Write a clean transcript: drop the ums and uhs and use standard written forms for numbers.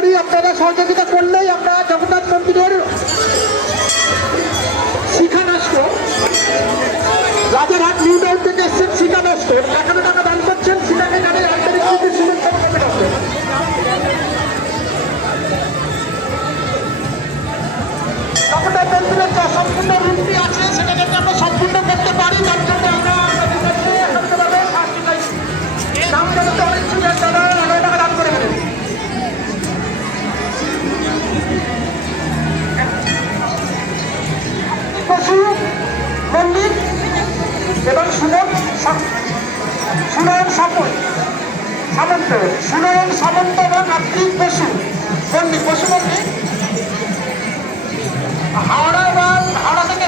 পারি। আপনারা সহযোগিতা করলেই আমরা জগন্নাথ মন্দিরের শিখা নষ্ট, রাজারহাট নিউ টাউন থেকে এসছেন শিখা নষ্ট, 11 টাকা দান করছেন। শিখাকে জানিয়ে আন্তরিক শুভেচ্ছা করবেন। জগন্নাথ মন্দিরের যে সম্পূর্ণ রুটটি আছে সেটা যাতে আমরা সম্পূর্ণ করতে পারি, তার জন্য আমরা সাহায্য চাইছি। নাম জানাতে অনেক সুযোগ, তারা 11 টাকা দান করে দেবেন। পশু মন্দির এবং সুনয়ন সামন্ত এবং আত্মিক পশু মন্দির, পশু মন্দির হাওড়া থেকে